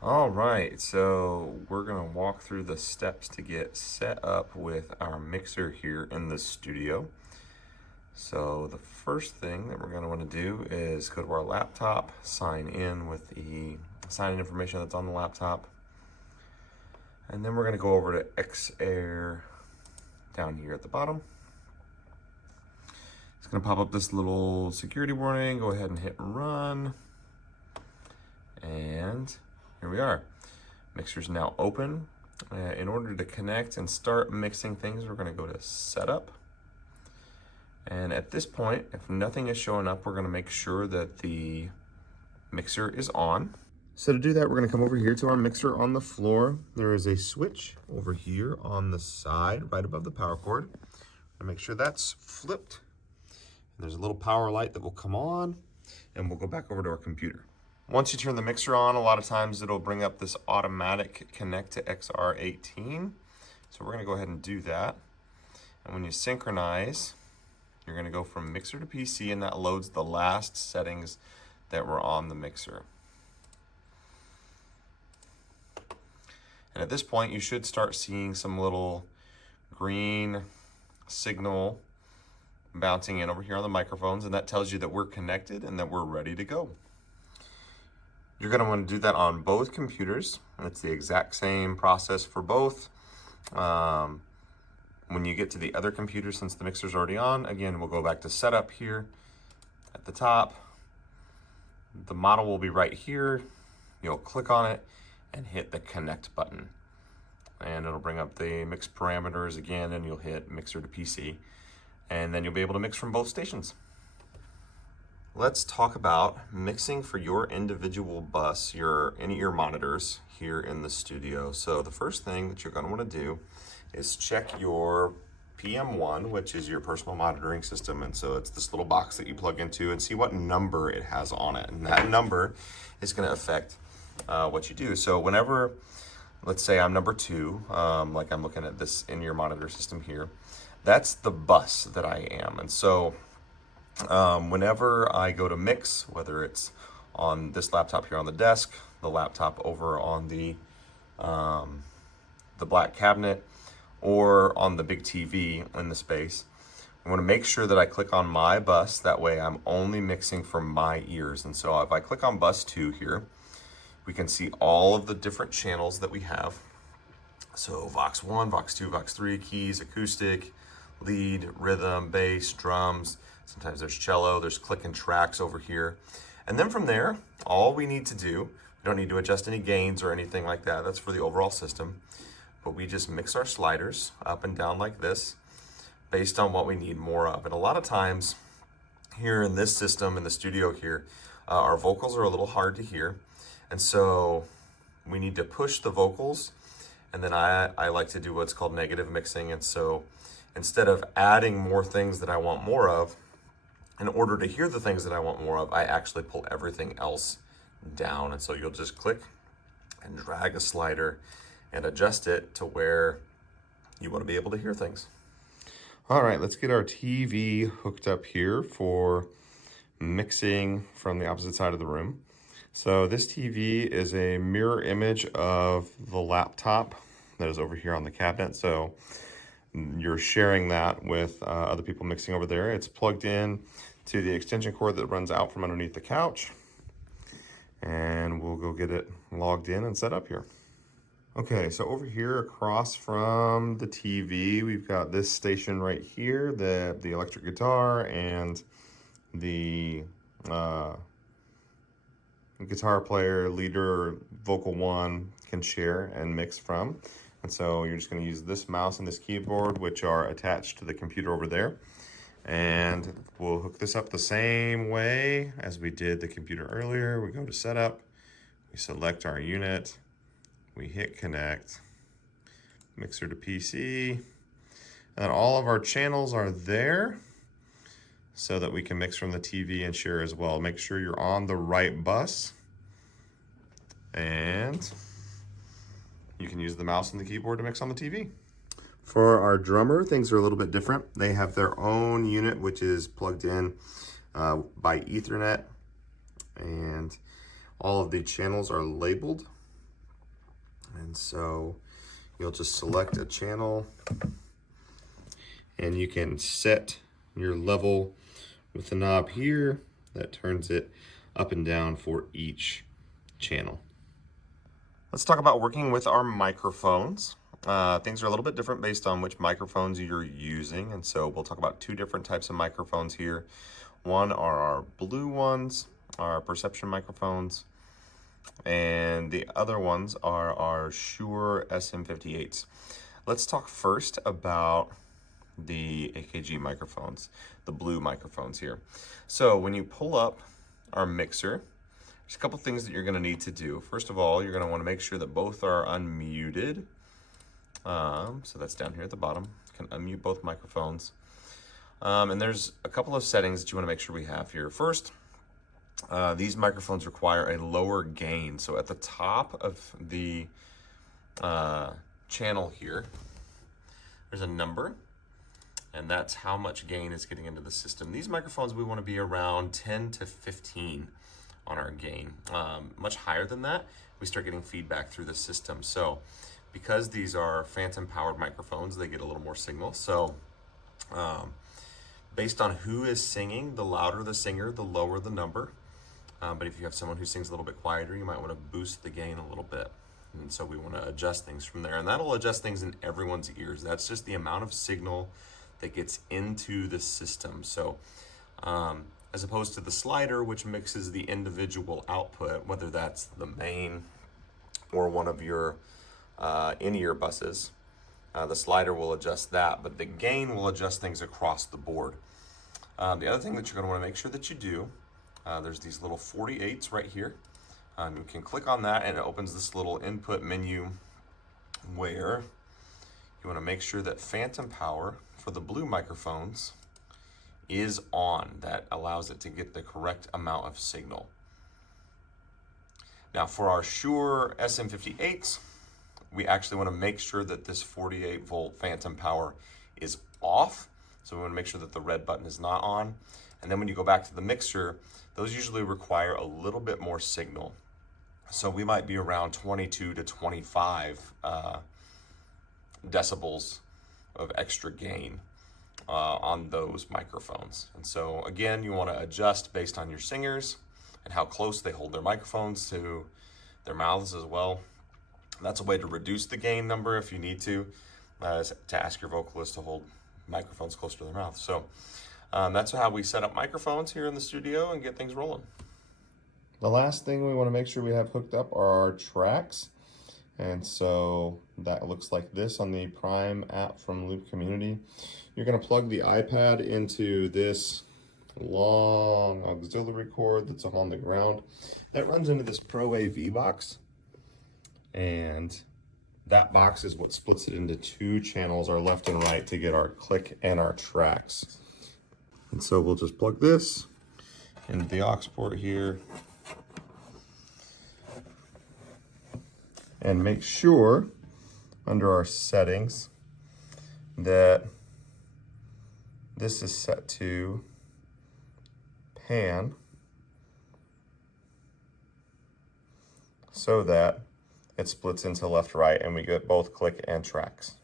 All right, so we're gonna walk through the steps to get set up with our mixer here in the studio. So the first thing that we're gonna wanna do is go to our laptop, sign in with the sign-in information that's on the laptop, and then we're gonna go over to Xair down here at the bottom. It's gonna pop up this little security warning. Go ahead and hit run, and here we are. Mixer's now open. In order to connect and start mixing things, we're going to go to Setup. And at this point, if nothing is showing up, we're going to make sure that the mixer is on. So to do that, we're going to come over here to our mixer on the floor. There is a switch over here on the side, right above the power cord. And make sure that's flipped. And there's a little power light that will come on, and we'll go back over to our computer. Once you turn the mixer on, a lot of times it'll bring up this automatic connect to XR18. So we're gonna go ahead and do that. And when you synchronize, you're gonna go from mixer to PC, and that loads the last settings that were on the mixer. And at this point, you should start seeing some little green signal bouncing in over here on the microphones, and that tells you that we're connected and that we're ready to go. You're going to want to do that on both computers, and it's the exact same process for both. When you get to the other computer, since the mixer's already on, again, we'll go back to Setup here at the top. The model will be right here. You'll click on it and hit the Connect button. And it'll bring up the mix parameters again, and you'll hit Mixer to PC. And then you'll be able to mix from both stations. Let's talk about mixing for your individual bus, your in-ear monitors here in the studio. So the first thing that you're going to want to do is check your PM1, which is your personal monitoring system. And so it's this little box that you plug into, and see what number it has on it. And that number is going to affect what you do. So whenever, let's say I'm number 2, like I'm looking at this in-ear monitor system here, that's the bus that I am. And so whenever I go to mix, whether it's on this laptop here on the desk, the laptop over on the black cabinet, or on the big TV in the space, I want to make sure that I click on my bus. That way I'm only mixing from my ears. And so if I click on bus 2 here, we can see all of the different channels that we have. So Vox 1, Vox 2, Vox 3, keys, acoustic, lead, rhythm, bass, drums. Sometimes there's cello, there's click and tracks over here. And then from there, all we need to do, we don't need to adjust any gains or anything like that. That's for the overall system. But we just mix our sliders up and down like this based on what we need more of. And a lot of times here in this system, in the studio here, our vocals are a little hard to hear. And so we need to push the vocals. And then I like to do what's called negative mixing. And so instead of adding more things that I want more of, in order to hear the things that I want more of, I actually pull everything else down. And so you'll just click and drag a slider and adjust it to where you want to be able to hear things. All right, let's get our TV hooked up here for mixing from the opposite side of the room. So this TV is a mirror image of the laptop that is over here on the cabinet. So you're sharing that with other people mixing over there. It's plugged in to the extension cord that runs out from underneath the couch. And we'll go get it logged in and set up here. Okay, so over here across from the TV, we've got this station right here, the electric guitar and the guitar player, leader, vocal 1 can share and mix from. And so you're just going to use this mouse and this keyboard, which are attached to the computer over there. And we'll hook this up the same way as we did the computer earlier. We go to Setup, we select our unit, we hit Connect, Mixer to PC, and then all of our channels are there so that we can mix from the TV and share as well. Make sure you're on the right bus, and you can use the mouse and the keyboard to mix on the TV. For our drummer, things are a little bit different. They have their own unit, which is plugged in by Ethernet, and all of the channels are labeled And so you'll just select a channel and you can set your level with the knob here that turns it up and down for each channel. Let's talk about working with our microphones. Things are a little bit different based on which microphones you're using, and so we'll talk about two different types of microphones here. One are our blue ones, our perception microphones, and the other ones are our Shure SM58s. Let's talk first about the AKG microphones, the blue microphones here. So when you pull up our mixer, there's a couple things that you're going to need to do. First of all, you're going to want to make sure that both are unmuted. So that's down here at the bottom. You can unmute both microphones. And there's a couple of settings that you want to make sure we have here. First, these microphones require a lower gain. So at the top of the channel here, there's a number, and that's how much gain is getting into the system. These microphones, we want to be around 10 to 15 on our gain. Much higher than that, we start getting feedback through the system. So because these are phantom powered microphones, they get a little more signal. So based on who is singing, the louder the singer, the lower the number. But if you have someone who sings a little bit quieter, you might want to boost the gain a little bit. And so we want to adjust things from there. And that'll adjust things in everyone's ears. That's just the amount of signal that gets into the system. So as opposed to the slider, which mixes the individual output, whether that's the main or one of your in-ear buses, the slider will adjust that, but the gain will adjust things across the board. The other thing that you're going to want to make sure that you do, there's these little 48s right here. You can click on that and it opens this little input menu where you want to make sure that phantom power for the blue microphones is on. That allows it to get the correct amount of signal. Now for our Shure SM58s, we actually want to make sure that this 48 volt phantom power is off. So we want to make sure that the red button is not on. And then when you go back to the mixer, those usually require a little bit more signal. So we might be around 22 to 25 decibels of extra gain on those microphones. And so again, you want to adjust based on your singers and how close they hold their microphones to their mouths as well. That's a way to reduce the gain number if you need to ask your vocalist to hold microphones closer to their mouth. So that's how we set up microphones here in the studio and get things rolling. The last thing we want to make sure we have hooked up are our tracks. And so that looks like this on the Prime app from Loop Community. You're going to plug the iPad into this long auxiliary cord that's on the ground. That runs into this Pro AV box. And that box is what splits it into two channels, our left and right, to get our click and our tracks. And so we'll just plug this into the aux port here. And make sure under our settings that this is set to pan so that it splits into left, right, and we get both click and tracks.